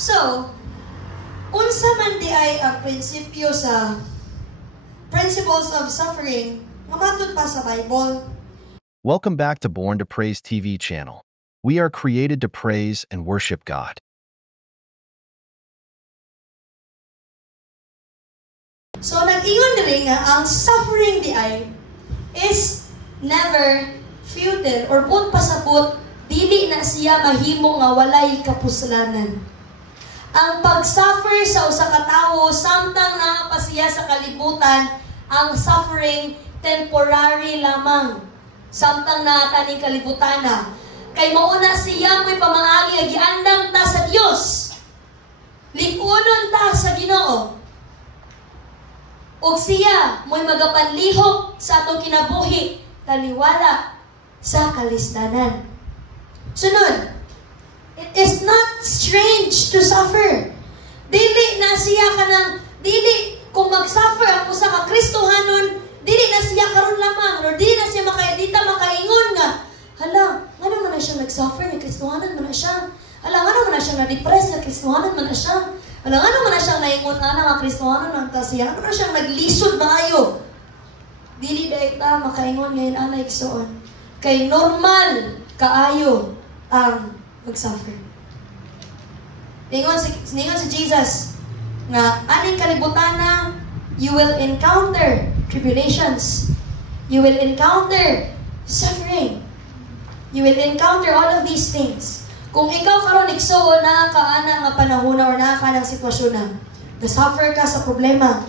So, unsa man di ay ang prinsipyo sa principles of suffering nga matud pa sa Bible. Welcome back to Born to Praise TV channel. We are created to praise and worship God. So, nag-ingon diri nga ang suffering di ay is never futile or pun pasabot dili na siya mahimo nga walay kapuslanan. Ang pag-suffer sa usa ka tawo samtang naa pa siya sa kalibutan, ang suffering temporary lamang. Samtang naa ta ning kalibutana, kay mauna siya mo'y pamaagi giandam ta sa Dios. Likunon ta sa Ginoo. Ug siya mo'y magapanlihok sa atong kinabuhi taliwala sa kalisdanan. Sunod, it is not strange to suffer. Dili na siya kanang, dili kung mag-suffer ang usa ka Kristohanon, dili na siya karon lamang, or dili na siya makaingon nga, hala, ano man na siya nag-suffer, ni Kristohanon man na siya. Hala, ano man na siya na-depress, na Kristohanon man na siya. Hala, ano man na siya naingon, nga Kristohanon man ta siya. Ano na siya naglisod maayo. Dili dahil ta makaingon ngayon anay igsoon. Kay normal kaayo ang mag-suffer. Ningon si Jesus nga aning kalibutana, you will encounter tribulations. You will encounter suffering. You will encounter all of these things. Kung ikaw karon igsuon na kaana nga panahon or naa ka ng sitwasyon na, ga-suffer ka sa problema.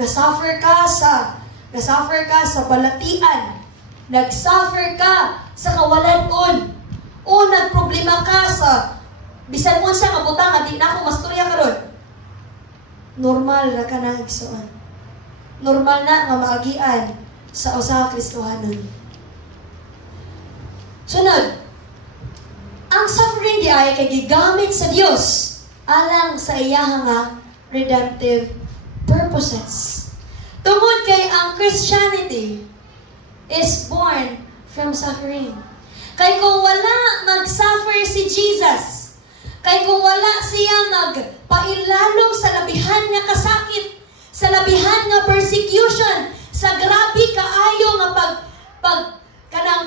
Ga-suffer ka sa balatian. Nag-suffer ka sa kawalan-on. O nagproblema ka sa bisan unsa nga butang nga di na ako masturya karon. Normal ra ka na igsuon. Normal na nga maagian sa usa ka Kristohanon. Sunod, ang suffering di ay kay gigamit sa Dios alang sa iyang nga redemptive purposes. Tungod kay ang Christianity is born from suffering. Kay kung wala mag-suffer si Jesus, kay kung wala siya magpailalong sa labihan nga kasakit, sa labihan nga persecution, sa grabe kaayo nga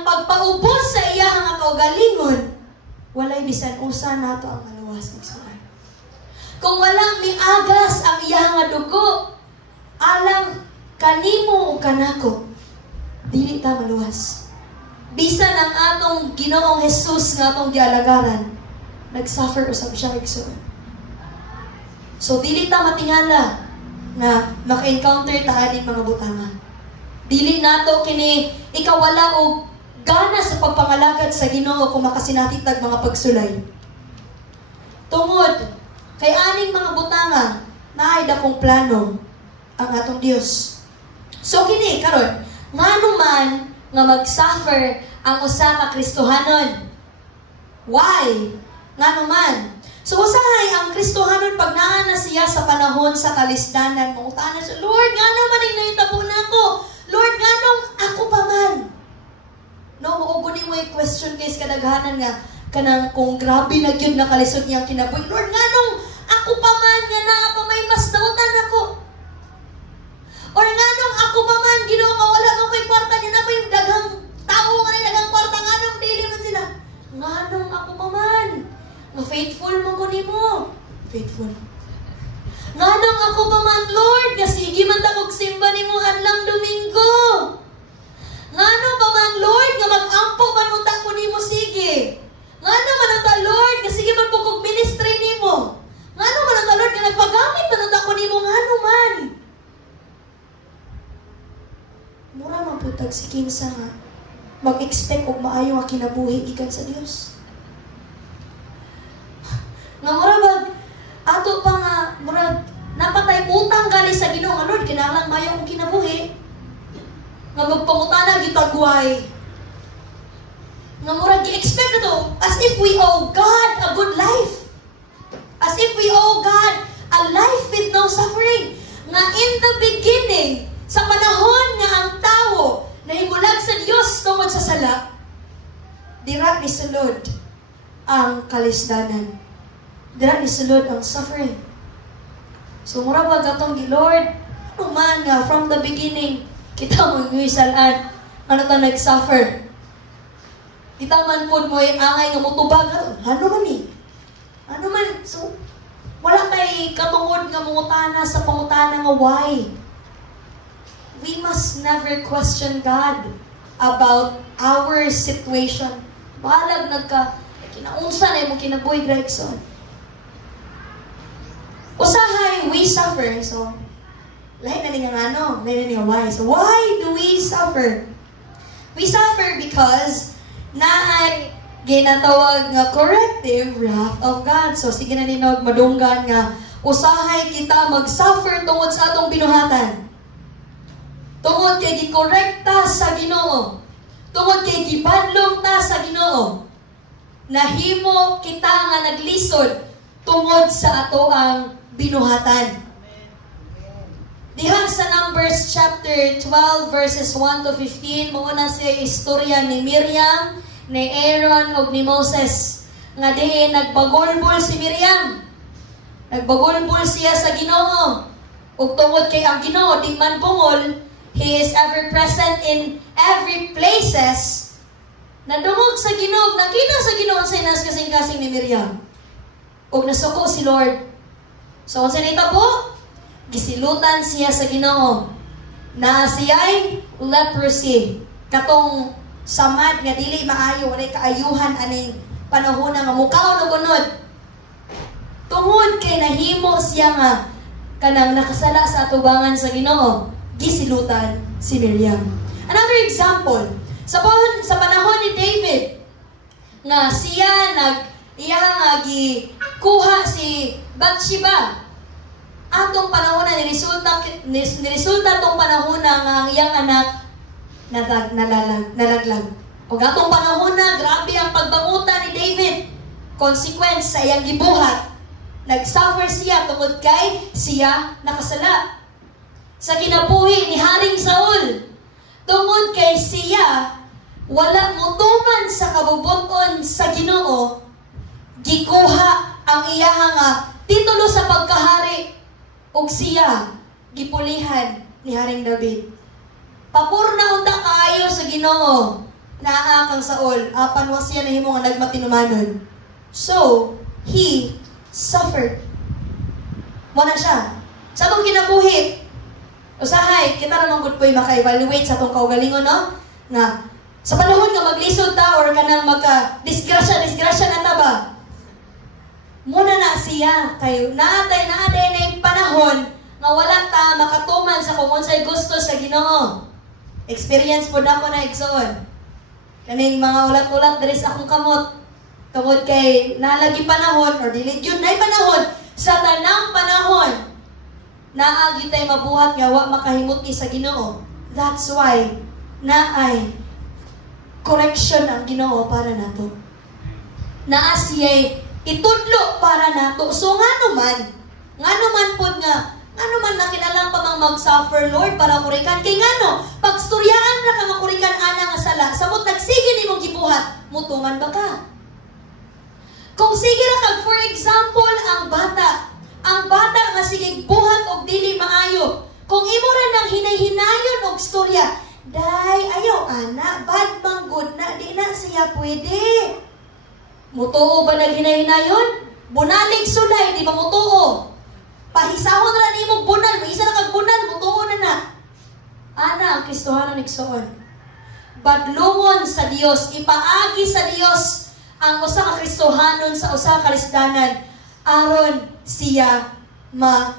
pagpaubos sa iya nga kaugalingon, walay bisan usa nato ang maluwas ng suway. Kung walang miagas ang iya nga dugo, alang kanimo o kanako, dili ta maluwas. Bisan ang atong Ginoong Jesus nga atong gialagaran, nag-suffer usab siya igsoon. So dili ta matingala na maka-encounter ta aning mga butanga. Dili nato kini ikawala og gana sa pagpangalagad sa Ginoo kung makasinatitag mga pagsulay. Tungod kay aning mga butanga naay dakong plano ang atong Dios. So kini karon ngano man nga mag-suffer ang usa ka Kristohanon. Why? Ngano man? So usahay ang Kristohanon pag naa na siya sa panahon sa kalisdanan, mangutana siya, Lord, ngano man ang nahitabo nako? Lord, nganong ako pa man? No, mauguni mo yung question guys kadaghanan nga kanang kung grabe na gyud nakalisod niyang kinabuhi. Lord, nganong ako pa man nga naa pa may mas dautan ako? Or nganong ako pa man Ginoo nga wala man ko'y kwarta niya na pa yung daghang tao nga daghang kwarta nganong dili man sila? Nganong ako pa man? Nga faithful mo ko nimo. Faithful. Nganong ako pa man Lord? Nga sige man ta kog simba nimo adlang Domingo. Ngano pa man Lord nga mag-ampo man unta ko nimo sige. Ngano man unta Lord nga sige man kog ministry nimo. Ngano man unta Lord nga nagpagamit man unta ko nimo ngano man. Mura man putag si kinsa nga mag-expect og maayo nga kinabuhi gikan sa Dios. Nga mura bag ato pa nga mura napatay utang gali sa Ginoo nga Lord kinahanglan maayo akong kinabuhi. Nga magpangutana gitagway. Nga mura gi-expect na to as if we owe God a good life. As if we owe God a life with no suffering. Nga in the beginning, sa panahon nga ang tao nahimulag sa Dios tungod sa sala, dira ni sulod ang kalisdanan. dira ni sulod ang suffering. So mura ba gatong Lord, ano man nga from the beginning kita mo misalan ano ta nag-suffer. Kita man pud mo angay nga motubag ano man ni? Ano man so wala kay katungod nga mangutana sa pangutana nga why. We must never question God about our situation. Balag kinaunsa na mo kinabuhi Gregson. Usahay, we suffer. So, lahat na nga lahat na nga why. So, why do we suffer? We suffer because naay ginatawag nga corrective wrath of God. So, sige na ninog madunggan nga usahay kita mag-suffer tungod sa atong binuhatan. Tungod kay gikorekta sa Ginoo. Tungod kay gibadlong ta sa Ginoo. Nahimo kita nga naglisod tungod sa ato ang binuhatan. Diha sa Numbers chapter 12 verses 1 to 15, mauna siya istorya ni Miriam, ni Aaron ug ni Moses. Nga diin nagbagulbol si Miriam. Nagbagulbol siya sa Ginoo. Ug tungod kay ang Ginoo di man bungol, He is ever present in every places. Nadungog sa Ginoo, nakita sa Ginoo sa inas kasing-kasing ni Miriam. Ug nasuko si Lord. So, kung sanita po, gisilutan siya sa Ginoo na siya'y leprosy. Katong samad nga dili maayo, walay kaayuhan aning panahon nga mukaw na gunod. Tungod kay nahimo siya nga kanang nakasala sa atubangan sa Ginoo, gisilutan si Miriam. Another example, sa panahon ni David, nga siya iya nga gikuha si Bathsheba. Atong panahon na niresulta tong panahon na ang iyang anak nalaglag. O atong panahon na grabe ang pagbanguta ni David. Consequence sa iyang gibuhat. Nag-suffer siya tungod kay siya nakasala. Sa kinabuhi ni Haring Saul, tungod kay siya wala mutuman sa kabubuton sa Ginoo, gikuha ang iyang titulo sa pagkahari ug siya gipulihan ni Haring David. Papurna unta kaayo sa Ginoo naa kang Saul apan wa siya nahimo nga nagmatinumanon. So, he suffered. Wala siya. Sa atong kinabuhi, usahay, kita naman good po'y maka-evaluate sa atong kaugalingon, no? Nga, sa panahon nga maglisod ta or kanang magka-disgrasya na ta ba? Muna na siya, kayo, naaday na panahon nga wala ta makatuman sa kung unsay gusto sa Ginoo. Experience po na ko na igsoon. Kaning mga ulat-ulat diri sa akong kamot. Tungod kay nalagi panahon or dili yun na panahon sa tanang panahon naagi tay mabuhat nga wa makahimot sa Ginoo. That's why naay correction ang Ginoo para nato. Naa siya'y itudlo para nato. So ngano man pud nga ano man nakinalang pa mang mag-suffer, Lord, para kurikan. Kay ngano, pagsturyaan na ka makurikan ana nga sala, samot nagsige nimong gibuhat, mutuman ba ka? Kung sige ra kag, for example, ang bata nga sige buhat og dili maayo, kung imo ra nang hinay-hinayon og storya, day, ayaw ana, bad man good na, di na siya pwede. Mutuo ba naghinay-hinayon? Bunalig sulay, di ba mutuo? Pahisahon na ni mo bunal, may isa na kag bunal, mutuo na. Ana ang Kristohanon igsoon. Badlungon sa Dios, ipaagi sa Dios ang usa ka Kristohanon sa usa ka lisdanan aron siya matulid,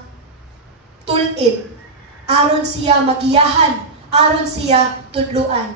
aron siya magiyahan, aron siya tudluan.